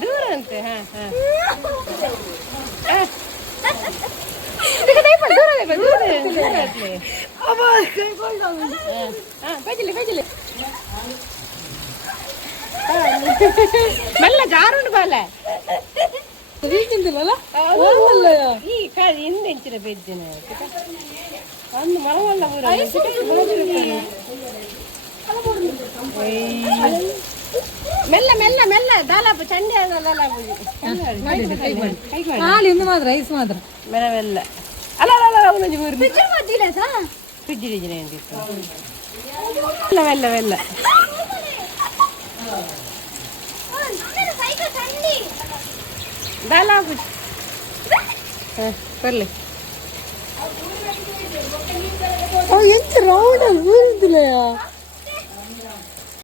ದೂರ ಅಂತೆ ಮೆಲ್ಲ ಜಾರುಂಡು ಬಾಲ ಈ ಹಿಂದೆ ಹೆಂಚಿನ ಬೆಜ್ಜಿನ ಅಂದು ಮರವಲ್ಲ ಮೆಲ್ಲ ಮೆಲ್ಲ ಮೆಲ್ಲ ದಾಲಾಪು ಚಂಡಿ ಮಾತ್ರ ರೈಸ್ ಮಾತ್ರ ಮೆಲ್ಲ ಅಲ್ಲ ಫ್ರಿಜ್ಜಿನ ಮೆಲ್ಲ ಮೆಲ್ಲ ದಾಲಾಪು ಬರ್ಲಿ ಎಂತ ರೌಂಡ್